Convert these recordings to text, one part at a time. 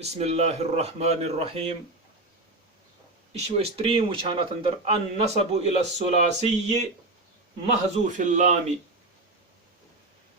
بسم الله الرحمن الرحيم. اس تریم وچھان ات اندر ان نسب الى الثلاثی محذوف اللام،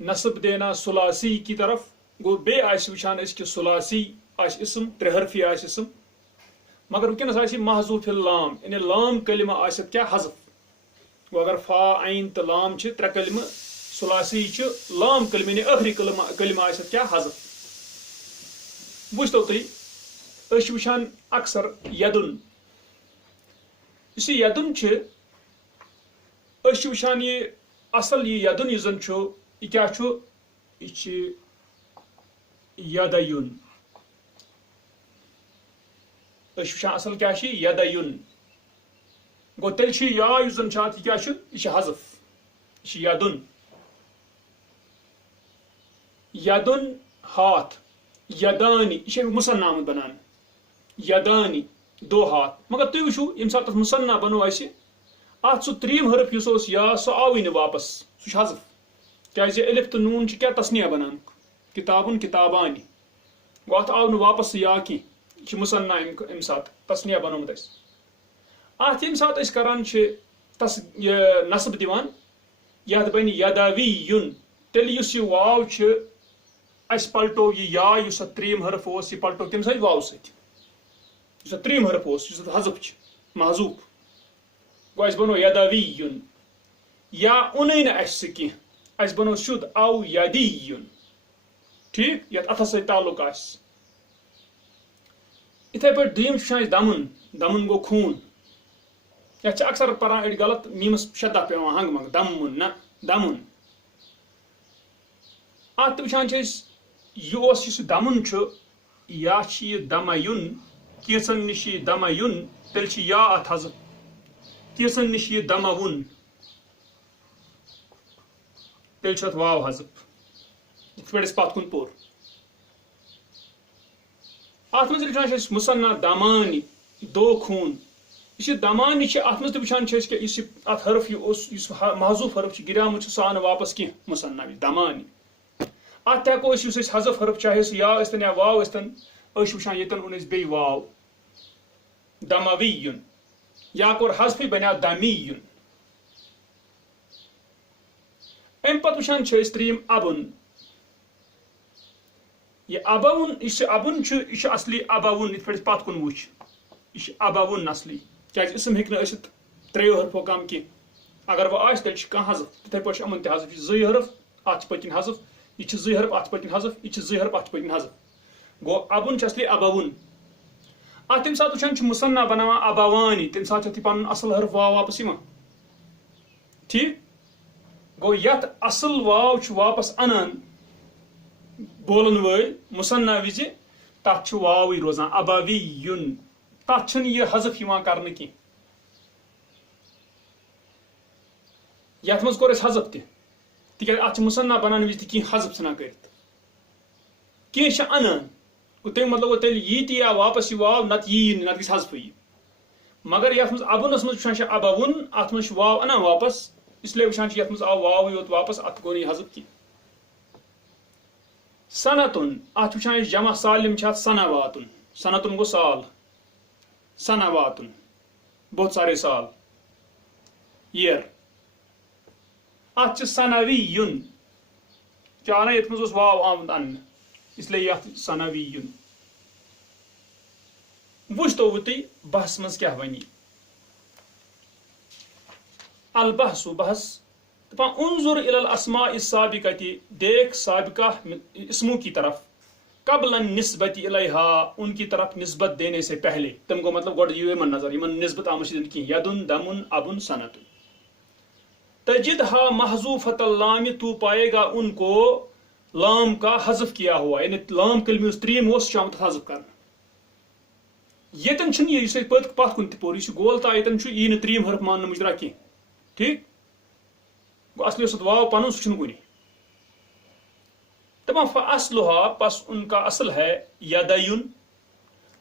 نسب دینا ثلاثی کی طرف گو بے آس وچھان اس کہ ثلاثی آس اسم ترے حرفی آس اسم مگر ونکس آس محذوف اللام، یعنی لام کلمہ آست کیا حذف گو اگر فا عین تو لام چھ ترے کلمہ ثلاثی چھ لام کلمہ یعنی آخری کلمہ آست کیا حذف. وچھتو تھی اس وچھان اکثر یدن، اس یدن چھ اس وچھان یہ اصل یہ یدن یہ زن چھو یہ کیا چھو یہ چھ یدین، اس وچھان اصل کیا چھ یدین گو تیل چھ یا یہ زن چھات یہ کیا چھ یہ چھ حذف یہ چھ یدن. یدن ہاتھ، یدانی یہ مصنع آمد بنان یدانی دو ہاتھ، مگر تھی وچھو یم سات مصنع بنو اس ات سہ تریم حرف اس یا سہ آوی نہ واپس سہ حذف کیازِ الف تو نون چھ کیا تسنیہ بنان کتابن کتابان گو ات آو نہ واپس یا کی یہ مصنع ام سات تسنیہ بنومت اس ات یم سات اس کران چھ نصب دیوان یت بن یداوی تیل اس یہ واو چھ اس پلٹو یہ یا اس تریم حرف اس یہ پلٹو کم سۭتۍ واو سۭتۍ اس تریم حرف اس یہ حذف چھ محذوف گو اس بنو یداوی یا اونی نہ اس سے کی اس بنو شد او یدی ٹھیک یت اتھس سۭتۍ تعلق آس. اتھے پٲٹھۍ دوٚیِم چھُ وٕچھان أسۍ دمن، دمن گوٚو خوٗن یتھ چھِ اکثر پران أڑۍ غلط میٖمس شدہ پیوان ہنگ منگ دمن نہ دمن ات وٕچھان چھِ أسۍ یہ یُس دمن چھُ یا چھِ یہِ دمایُن کینٛژن نِش یہِ دمایُن تیٚلہِ چھِ یا اتھ حذف کینٛژن نِش یہِ دماوُن تیٚلہِ چھُ اتھ واو حذف یِتھ پٲٹھۍ اَسہِ پتھ کُن پوٚر. اتھ منٛز وٕچھان چھِ أسۍ مصنع دمانی دو خوٗن یُس یہِ دمانی چھِ اتھ منٛز تہِ وٕچھان چھِ أسۍ کہِ یُس یہِ اتھ حرف یہِ اوس یُس محذوف حرف چھُ گِریومُت چھُ سُہ آو نہٕ واپس کینٛہہ مصنع دمانی ات ہیٚکو أسۍ یُس أسۍ حذف حرف چاہے سُہ یا ٲسۍتن یا واو ٲسۍتن أسۍ وٕچھان ییٚتٮ۪ن اوٚن اَسہِ بیٚیہِ واو دماوی یا کوٚر حذفٕے بنیو دمی امہِ پتہٕ وٕچھان چھِ أسۍ ترٛیٚیِم ابُن. یہ ابوُن یُس یہِ ابُن چھُ یہِ چھُ اصلی ابوُن یِتھ پٲٹھۍ أسۍ پتھ کُن وٕچھ یہِ چھُ ابوُن اصلی کیازِ اسم ہیٚکہِ نہٕ ٲسِتھ ترٛیٚیو حرفو کم کینٛہہ اگر وۄنۍ آسہِ تیٚلہِ چھُ کانٛہہ حذف تِتھے پٲٹھۍ چھُ یِمن تہِ حذف یہِ چھِ زٕے حرف اتھ چھِ پٔتۍ کِنۍ حذف یہ چھ زٕ حرف ات پٔتۍ حذف یہ چھ زٕ حرف ات پٔتۍ حذف گو ابُن چھ اصلی ابوُن. ات تمہِ ساتہٕ وٕچھان چھُ مصنع بناوان ابوانی تمہِ ساتہٕ چھُ پنُن اصل حرف واو واپس یِوان ٹھیک گو یتھ اصل واو چھُ واپس انان بولن وٲلۍ مصنع وِزِ تتھ چھُ واوٕے روزان اباوی تتھ چھُنہٕ یہِ حذف یِوان کرنہٕ کینٛہہ یتھ منٛز کوٚر اَسہِ حذف تہِ تِکیازِ اتھ چھُ مصنع بناونہٕ وِزِ تہِ کینٛہہ حذف ژھٕنان کٔرِتھ کینٛہہ چھِ انان گوٚو تمیُک مطلب گوٚو تیٚلہِ یی تہِ یا واپس یہِ واو نتہٕ یی نہٕ نتہٕ گژھِ حذفٕے یہِ مگر یتھ منٛز ابُنس منٛز وٕچھان چھِ ابوُن اتھ منٛز چھُ واو انان واپس اسلیے وٕچھان چھِ یتھ منٛز آو واوٕے یوت واپس اتھ گوٚو نہٕ یہِ حذف کینٛہہ. صنعتُن اتھ وٕچھان أسۍ جمع سالم چھِ اتھ صنواتُن صنعتُن گوٚو سال صنواتُن بہت سارے سال یِیر اتھ چھِ صنوی کیٛاہ نا یتھ منٛز اوس واو آمُت اننہٕ اسلیے اتھ صنوی وٕچھتو وٕ تُہۍ بحث منٛز کیٛاہ ونہِ البحث بحث دپان انظر الى الاسماء السابقة دیکھ سابقہ اسموں کی طرف قبل النسبت الیہا ان کی طرف نسبت دینے سے پہلے تم کو مطلب گۄڈٕ یِیو یِمن نظر یِمن نسبت آمٕژ چھِ دِنہٕ کینٛہہ یدُن دمُن ابُن صنعتُن تجدہا محذوفۃ اللام تو پائے گا ان کو لام کا حذف کیا ہوا یعنی لام کلمہ یُس ترٛیٚیِم اوس سُہ چھُ آمُت حذف کرنہٕ ییٚتٮ۪ن چھُنہٕ یہِ یُس أسۍ پتھ کُن تہِ پوٚر یہِ چھُ گول تا ییٚتٮ۪ن چھُ یی نہٕ ترٛیٚیِم حرف ماننہٕ مُجرا کینٛہہ ٹھیک گوٚو اصلی اوس اتھ واو پنُن سُہ چھُنہٕ کُنہِ دپان فاصلها پس ان کا اصل ہے یدیُن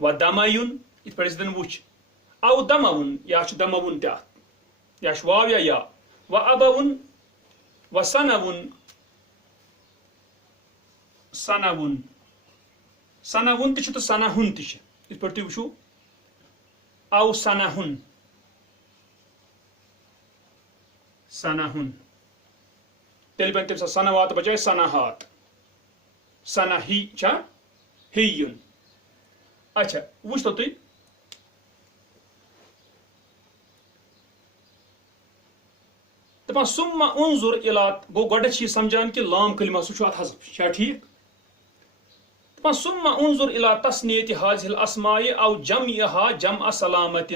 و دمایُن یِتھ پٲٹھۍ أسۍ وٕچھ او دماوُن یا چھُ دماوُن تہِ اتھ یا چھُ واو یا و ابوُن و صنوُن صنوُن سناوُن تہِ چھُ تہٕ سناہُن تہِ چھُ یِتھ پٲٹھۍ تُہۍ وٕچھو او سناہُن سناہُن تیٚلہِ بنہِ تمہِ ساتہٕ سناوات بجاے سناہات سناہی چھا ہی یُن اچھا وٕچھتو تُہۍ دپان سُمہ انظر اِلی گوٚو گۄڈٕ چھِ یہِ سمجھان کہِ لام کلمہ سُہ چھُ اتھ حذف چھا ٹھیٖک دپان سُمہ انظر اِلی تسنیۃ هذه الاسماء او جمعها جمع سلامت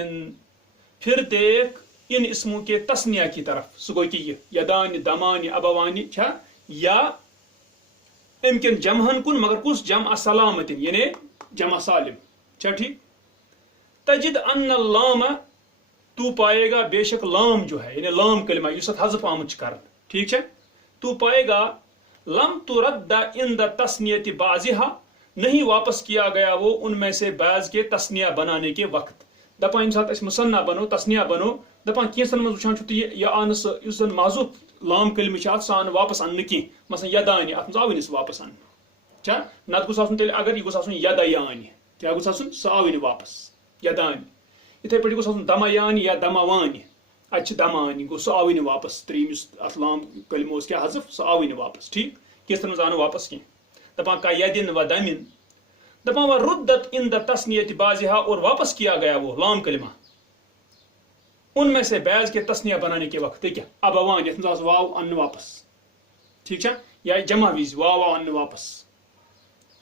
پھر دیکھ ان اسموں کے تسنیہ کی طرف سُہ گوٚو کہِ یہِ یدانہِ دمانہِ ابوانہِ چھا یا ام کن جمعن کن مگر کس جمع سلامت یعنی جمع سالم چھا ٹھیک تجد ان اللام تو پائے گا بے شک لام جو ہے یعنی لام کلمہ یس حذف آمت کر ٹھیک ہے تو پائے گا لم ترد ان دا تسنیت بعضها نہیں واپس کیا گیا وہ ان میں سے بعض کے تسنیہ بنانے کے وقت دپان ییٚمہِ ساتہٕ أسۍ مُثنّا بنو تسنیہ بنو دپان کینٛژن منٛز وٕچھان چھُ تُہۍ یہِ آو نہٕ سُہ یُس زن معذوٗف لام کلمہٕ چھُ اتھ سُہ آو نہٕ واپس اننہٕ کینٛہہ مثلاً یدانہِ اتھ منٛز آوٕے نہٕ سُہ واپس اننہٕ چھا نتہٕ گوٚژھ آسُن تیٚلہِ اگر یہِ گوٚژھ آسُن یدایانہِ کیٛاہ گوٚژھ آسُن سُہ آوٕے نہٕ واپس یدانہِ یِتھے پٲٹھۍ گوٚژھ آسُن دمایانہِ یا دماوانہِ اتہِ چھِ دمانہِ گوٚو سُہ آوٕے نہٕ واپس ترٛیٚیِم یُس اتھ لام کلمہٕ اوس کیٛاہ حذف سُہ آوٕے نہٕ واپس ٹھیٖک کینٛژن منٛز آو نہٕ واپس کینٛہہ دپان کا یدن و دمن دپان و ردت ان دا تسنیت بعضها اور واپس کیا گیا وہ لام کلمہ ان میں سے بعض کے تسنیہ بنانے کے وقت کیا ابوان یتھ منٛز واو ان واپس ٹھیک چھا یا جمع وز واو ان واپس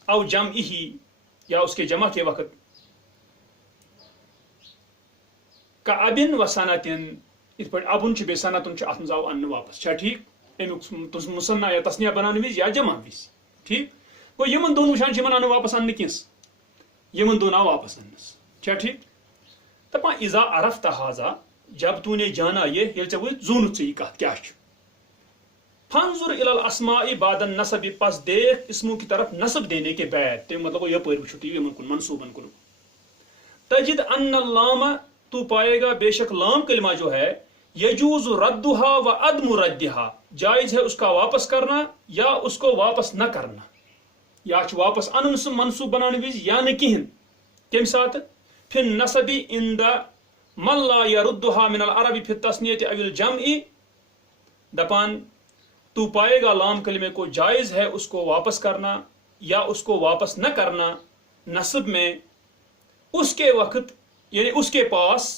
او جمعہ یا اس کے جمع کے وقت کا ابن و سنتن یتھ پٲٹھۍ ابن چھُ بیٚیہِ سنتن چھُ اتھ منٛز آو ان واپس چھا ٹھیک امیُک مُثنّا یا تسنیہ بناونہٕ وز یا جمع وز ٹھیک گوٚو یِمن دۄن وٕچھان چھِ یِمن آو نہٕ واپس اننہٕ کینٛہہ یِمن دۄن آو واپس اننس چھا ٹھیک دپان اذا عرفت هذا جب تو نے جانا یہ ییٚلہِ ژےٚ وۄنۍ زونُتھ ژےٚ یہِ کتھ کیٛاہ چھُ فانظر الى الاسماء بعد النصب پس دیکھ اسموں کی طرف نصب دینے کے بعد تمیُک مطلب گوٚو یپٲرۍ وٕچھو تُہۍ یِمن کُن منصوبن کُن تجد ان اللام تو پائے گا بے شک لام کلمہ جو ہے یجوز ردها و عدم ردها جائز ہے اس کا واپس کرنا یا اس کو واپس نہ کرنا یا چھ واپس انن سُہ منصوب بنانے وز یا نہ کہین کمہِ ساتہٕ فی النصب عند من لا يردها من العرب فی التثنیۃ او الجمع دپان تو پائے گا لام کلمے کو جائز ہے اس کو واپس کرنا یا اس کو واپس نہ کرنا نصب میں اس کے وقت یعنی اس کے پاس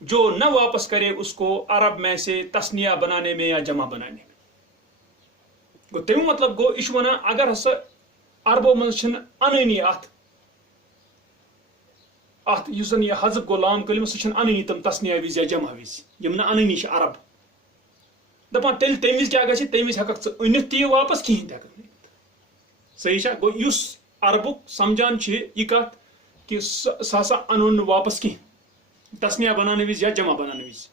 جو نہ واپس کرے اس کو عرب میں سے تثنیہ بنانے میں یا جمع بنانے میں گو تمیُک مطلب گو یہ ونان اگر ہسا عربو من چھنہٕ انٲنی اتھ یُس زن یہِ حذف گوٚو لام کلمہٕ سُہ چھنہٕ انٲنی تِم تثنیہ وز یا جمع وز یِم نہٕ انٲنی چھِ عرب دپان تیٚلہِ تمہِ وز کیٛاہ گژھِ تمہِ وز ہٮ۪ککھ ژٕ أنِتھ تہِ یہِ واپس کِہینۍ تہِ ہٮ۪ککھ نہٕ صحیح چھا گوٚو یُس عربُک سمجھان چھِ یہِ کتھ کہ سُہ ہسا انون نہٕ واپس کینٛہہ تسنیہ بنانے وز یا جمع بنانے وز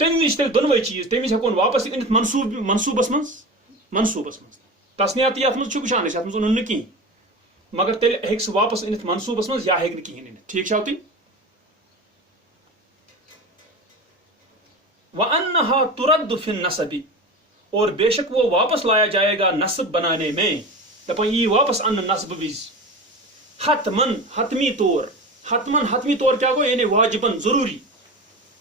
تمہِ وز تیٚلہِ دۄنوے چیٖز تمہِ وز ہٮ۪کون واپس أنِتھ منصوبس منٛز تسنیہ تہِ یتھ منٛز چھُ وٕچھان أسۍ یتھ منٛز اوٚنُن نہٕ کِہینۍ مگر تیٚلہِ ہیٚکہِ سُہ واپس أنِتھ منصوبس منٛز یا ہیٚکہِ نہٕ کِہینۍ أنِتھ ٹھیٖک چھا تُہۍ وَأَنَّهَا تُرَدُّ فِي النَّصَبِ اور بے شک وہ واپس لایا جائے گا نصب بنانے میں دپان یی واپس ان نصب وز حتمن حتمی طور کیا گو یعنی واجبن ضروری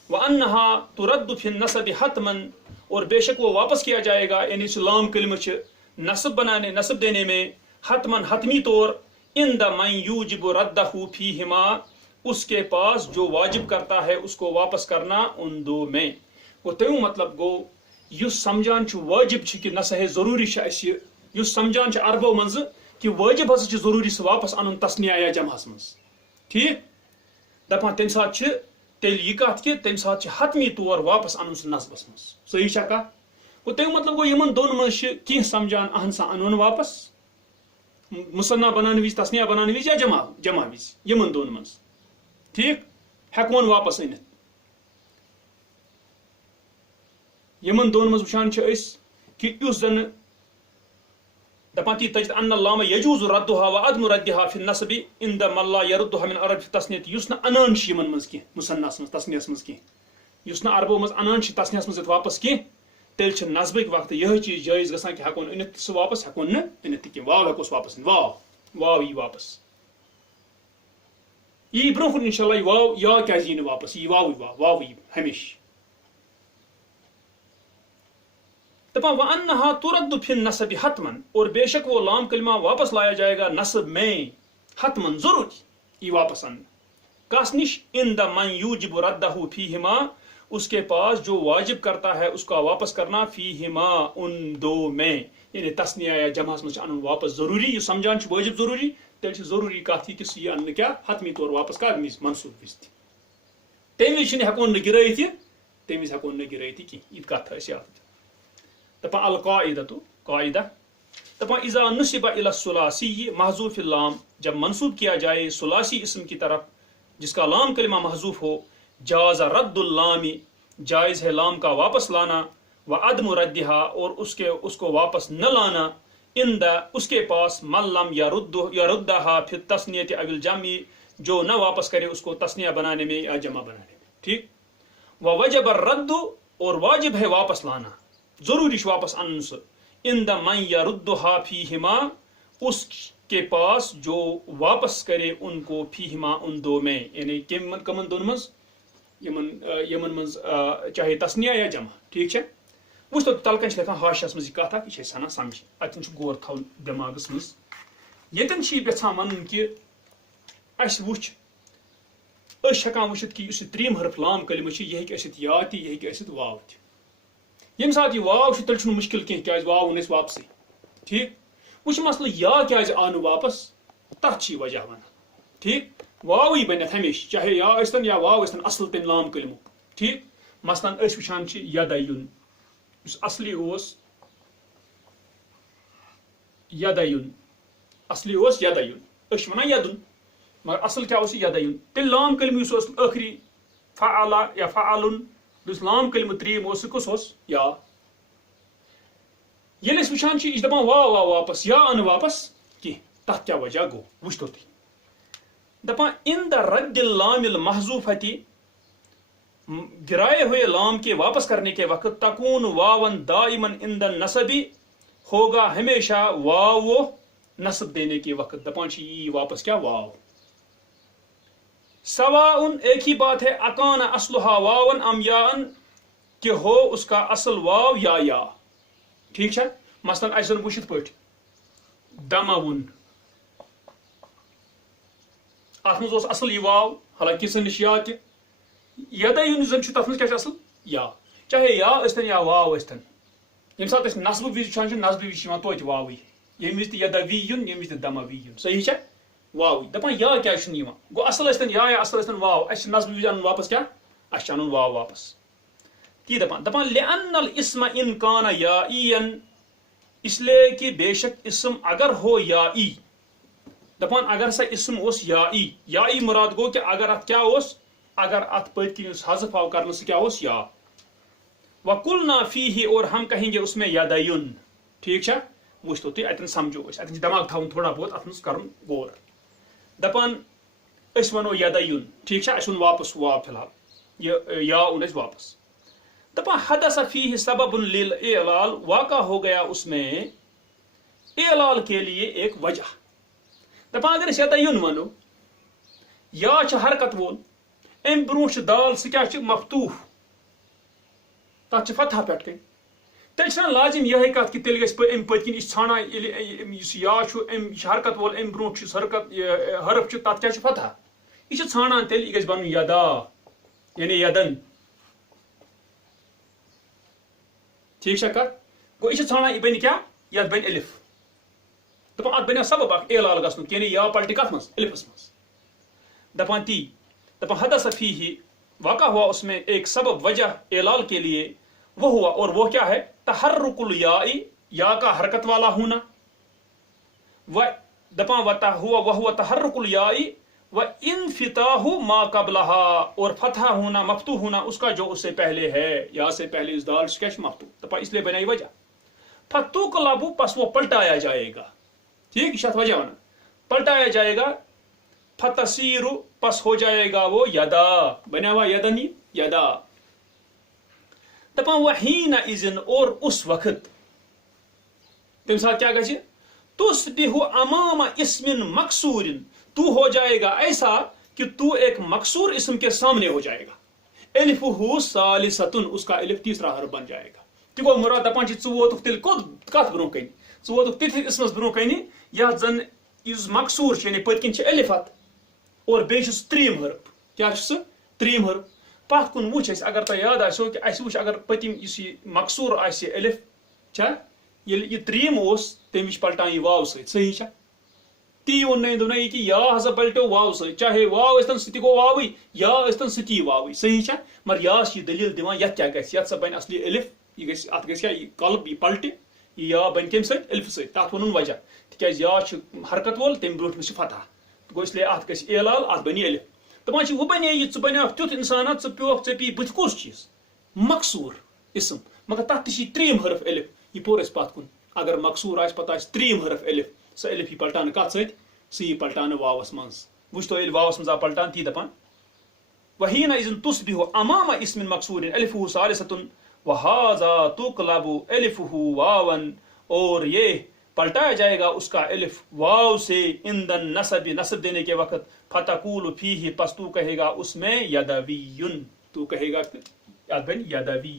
وَأَنَّهَا تُرَدُّ فِي النَّصَبِ حتمن اور بے شک وہ واپس کیا جائے گا یعنی لام کلمہ چھ نصب دینے میں حتمن حتمی طور ان دا من یوجب ردہ فیہما اس کے پاس جو واجب کرتا ہے اس کو واپس کرنا ان دو میں گو تمیُک مطلب گو یُس سمجھان چھُ واجب چھُ کہ نسا ہے ضروری چھُ اسہِ یُس سمجھان چھُ عربو منٛزٕ کہ واجب ہسا چھُ ضروری سُہ واپس انُن تسنیہ یا جمعس منٛز ٹھیک دپان تمہِ ساتہٕ چھِ تیٚلہِ یہِ کتھ کہ تمہِ ساتہٕ چھِ حتمی طور واپس انُن سُہ نصبس منٛز صحیح چھا کتھ گوٚو تمیُک مطلب گوٚو یِمن دۄن منٛز چھِ کینٛہہ سمجھان اہن سا انُن واپس مُثنّا بنانے وز تسنیہ بنانے وز یا جمع وز یِمن دۄن منٛز ٹھیک ہٮ۪کون واپس أنِتھ یِمن دۄن منٛز وٕچھان چھِ أسۍ کہِ یُس زن دپان تی تجد ان اللام یجوز ردها و عدم ردها فی النصب عند من لا يردها من عرب فی التثنیۃ یُس نہٕ انان چھِ یِمن منٛز کینٛہہ مُثناہس منٛز تسنیہس منٛز کینٛہہ یُس نہٕ عربو منٛز انان چھِ تسنیہس منٛز واپس کینٛہہ تیٚلہِ چھِ نصبٕکۍ وقتہٕ یِہے چیٖز جٲیز گژھان کہِ ہٮ۪کون أنِتھ سُہ واپس ہٮ۪کون نہٕ أنِتھ تہِ کینٛہہ واو ہٮ۪کوس واپس أنِتھ واو یی واپس یہ برو کن انشاء اللہ واو یا کیا زین واپس یہ واو ہمیشہ دپان وَأَنَّهَا تُرَدُّ فِي النَّسَبِ حتمن اور بے شک وہ لام کلمہ واپس لایا جائے گا نصب میں حتمن ضروری یہ واپس ان کس نش ان دا من یوجب ردہ فیہما اس کے پاس جو واجب کرتا ہے اس کا واپس کرنا فیہما ان دو میں یعنی تسنیہ یا جمع میں ان واپس ضروری یہ سمجھان واجب ضروری تیل ضروری کت یہ کہ یہ ان کیا حتمی طور واپس کر منسوخ وز تمہ وز ہیکون گرائت یہ تمہ وز ہیکون گرائت کی یہ کت یاد دپان القاعدۃ قاعدہ دپان اذا نسب الى الثلاثی محذوف اللام جب منسوب کیا جائے ثلاثی اسم کی طرف جس کا لام کلمہ محذوف ہو جاز رد اللام جائز ہے لام کا واپس لانا وعدم ردها اور اس کو واپس نہ لانا اس کے پاس من لم یردها فی التثنیۃ او الجمع جو نہ واپس کرے اس کو تثنیہ بنانے میں یا جمع بنانے میں ٹھیک ووجب الرد اور واجب ہے واپس لانا ضروری واپس ان سے من یردها فیہما اس کے پاس جو واپس کرے ان کو فیہما ان دو میں یعنی کمن دون مز یمن مز چاہے تثنیہ یا جمع ٹھیک ہے وچ تو تلکن لکھان حاشیس مز یہ کت یہ سنان سمجھ اتن غور تھاون دماغس مز یتن یژھان ون کہ اس وچ ہیکان وچھت کہ اس تریم حرف لام کلمہ یہ ہیکہ ٲسِتھ یا تہِ یہ ہیکہ ٲسِتھ واو تہِ یم سات یہ واو تیل چھُنہٕ مشکل کینٛہہ کیازِ واو اوٚن اَسہِ واپسٕے ٹھیک وچ مسئلہ یا کیازِ آو نہٕ واپس تتھ چھ وجہ ونان ٹھیک واوٕے بنیتھ ہمیشہ چاہے یا ٲسۍتن یا واو ٲسۍتن اصل تمہِ لام کلمو ٹھیک مثلاً أسۍ وٕچھان چھِ یدیُن یُس اصلی اوس یدیُن اصلی اوس یدیُن أسۍ چھِ ونان یدُن مگر اصل کیا اوس یدیُن تیٚلہِ لام کلمہ یُس اوس ٲخری فعلا یا فعلُن یُس لام کلمہ ترٛیِم اوس سُہ کُس اوس یا ییٚلہِ أسۍ وٕچھان چھِ یہِ چھِ دپان واو آو واپس یا آو نہٕ واپس کینٛہہ تتھ کیٛاہ وجہ گوٚو وٕچھتو تُہۍ دپان ان دا رد اللام المحذوفتی گرائے ہوئے لام کے واپس کرنے کے وقت تکون واون دائمن ان دا نصبی ہوگا ہمیشہ واو نصب دینے کے وقت دپان چھ یہ واپس کیا واو سواء ایک ہی بات ہے اکان اصلها واون ام یاءن کہ ہو اس کا اصل واو یا ٹھیک ہے مثلا ایسن وچھت پٹ دمون ات مز اصل یہ واو حالانکہ سن نش یا تہ یدیُن زن چھ تتھ مز کیا اصل یا چاہے یا ٲسۍتن یا واو ٲسۍتن یم سات أسۍ نصب وز وچھان چھ نصب وز یوان توتہِ واوٕے ییٚمہِ وز تہِ یدویُن ییٚمہِ وز تہِ دمویُن صحیح چھا واوٕے دپان یا کیا چھُنہٕ یوان گوٚو اصل ٲسۍتن یا اصل ٲسۍتن واو اسہِ چھُ نصب وز انُن واپس کیا اسہِ چھُ انُن واو واپس تی دپان لأن الاسم ان کان یائین اس لیے کہ بے شک اسم اگر ہو یائی دپان اگر سا اسم اوس یائی مراد گو کہ اگر ات کیا اوس اگر ات پت کن حذف آو کرنے سے کیا اوس یا وقلنا فیہ اور ہم کہیں گے اس میں یدیُن ٹھیک ہے وچھتو تھی اتن سمجھو اتن دماغ تھاون تھوڑا بہت ات مز کرن غور دپان اس ونو یدیُن ٹھیک ہے اس اون واپس واو فی الحال یہ یا اون اس واپس دپان حدث فیہ سبب للاعلال واقع ہو گیا اس میں اعلال کے لیے ایک وجہ دپان اگر یدیُن ونو یا چھ حرکت وول ام برو دال سہ کیا چھ مفتوح تک فتح پٹ کن تیل چھ لازم یہ کت کہ تیل گھس ام پت کن یہ ژھانڈان یا حرکت وول ام برو حرف تک کیا فتح یہ ژھانڈان تیل یہ گھس بن یدا یعنی یدن ٹھیک ہے کت گو یہ ژھانڈان یہ بن کیا یت بن الف دپان ات بنیا سبب اخ اعلال گھن یعنی یا پلٹی کت مز الفس مز دپان تی دپان حدث فیہ واقع ہوا اس میں ایک سبب وجہ اعلال کے لیے وہ ہوا اور وہ کیا ہے تحرک الیاء یا کا حرکت والا ہونا دپان وہ تحرک الیاء و انفتاح ما قبلها اور فتح ہونا مفتوح ہونا اس کا جو اس سے پہلے ہے یا سے پہلے اس دال سے کیا مفتوح دپان اس لیے بنائی وجہ فتوقلب پس وہ پلٹایا جائے گا ٹھیک ہے وجہ ہونا پلٹایا جائے گا فتصیر پس ہو جائے گا وہ یدا بنا ہوا یدنی یدا دپان وحین اذن اور اس وقت تم ساتھ کیا گژھِ تصبح امام اسم مکسور تو ہو جائے گا ایسا کہ تو ایک مقصور اسم کے سامنے ہو جائے گا الفہ ثالثۃ اس کا الف تیسرا حرف بن جائے گا تہ گو مراد دپان ژٕ ووتُکھ تیٚلہِ کتھ برونٛہہ کَنہِ ژٕ ووتُکھ تِتھِس اسمس برونٛہہ کَنہِ یتھ زن یُس مقصور چھُ یعنی پٔتۍ کِنۍ چھِ الف اتھ اور بیٚیہِ چھُ سُہ ترٛیٚیِم حرف کیاہ چھُ سُہ ترٛیٚیِم حرف پتھ کُن وٕچھ اَسہِ اگر تۄہہِ یاد آسیو کہِ اَسہِ وٕچھ اگر پٔتِم یُس یہِ مقصور آسہِ الف چھا ییٚلہِ یہِ ترٛیٚیِم اوس تمہِ وِزِ پلٹان یہِ واو سۭتۍ صحیح چھا تی ووٚن نہٕ دوٚپنَے یہِ کہِ یا ہسا پلٹیو واو سۭتۍ چاہے واو ٲسۍتن سُہ تہِ گوٚو واوٕے یا ٲسۍتن سُہ تی واوٕے صحیح چھا مگر یا چھِ یہِ دٔلیٖل دِوان یتھ کیاہ گژھِ یتھ سا بنہِ اصلی الف یہِ گژھِ اتھ گژھِ کیاہ یہِ قلب یہِ پلٹہِ یہِ یا بنہِ کمہِ سۭتۍ الفہٕ سۭتۍ تتھ ووٚنُن وجہ تِکیازِ یا چھُ حرکت وول تمہِ برونٛٹھ چھُ فتح گوٚو اسلیے اتھ گژھِ اعلال اتھ بنہِ الف دپان چھِ وۄنۍ بنے یہِ ژٕ بنیوکھ تیُتھ انسانا ژٕ پیوکھ ژےٚ پی بٕتھِ کُس چیٖز مقصور اسم مگر تتھ تہِ چھِ ترٛیٚیِم حرف الف یہِ پوٚر اَسہِ پتھ کُن اگر مقصور آسہِ پتہٕ آسہِ ترٛیٚیِم حرف الف سۄ الف یی پلٹاونہٕ کتھ سۭتۍ سُہ یی پلٹاونہٕ واوس منٛز وٕچھ تو ییٚلہِ واوس منٛز آو پلٹان تی دپان وحیٖنَئِذٍ تُصبِحُ أمام اسم مقصور الفہ ثالثۃ وہذا تقلب الفہ واون اور یہ پلٹایا جائے گا اس کا الف واو سے عند النصب نصب دینے کے وقت فتقول فیہ پس تو کہے گا اس میں یدوی تو کہے گا یاد بن یدوی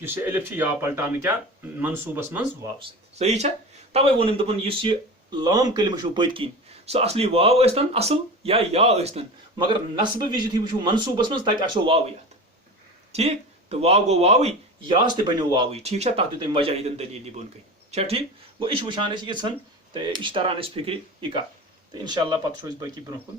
یُس یہِ الف چھُ یا پلٹاونہٕ کیاہ منصوبس منٛز واو سۭتۍ صحیح چھا توے ووٚن أمۍ دوٚپُن یُس یہِ لام کلمہٕ چھُ پٔتۍ کِنۍ سُہ اصلی واو ٲسۍتن اصل یا ٲسۍتن مگر نصبہٕ وِزِ یُتھُے وٕچھو منصوبس منٛز تتہِ آسیو واوٕے اتھ ٹھیٖک تہٕ واو گوٚو واوٕے یاس تہِ بنیو واوٕے ٹھیٖک چھا تتھ دیُت أمۍ وجہ ییٚتٮ۪ن دٔلیٖل بۄن کَنۍ چھا ٹھیٖک گوٚو یہِ چھِ وٕچھان أسۍ یِژھن تہٕ یہِ چھِ تران أسۍ فِکرِ یہِ کتھ تہٕ انشاء اللہ پتہٕ وٕچھو أسۍ باقٕے برونٛہہ کُن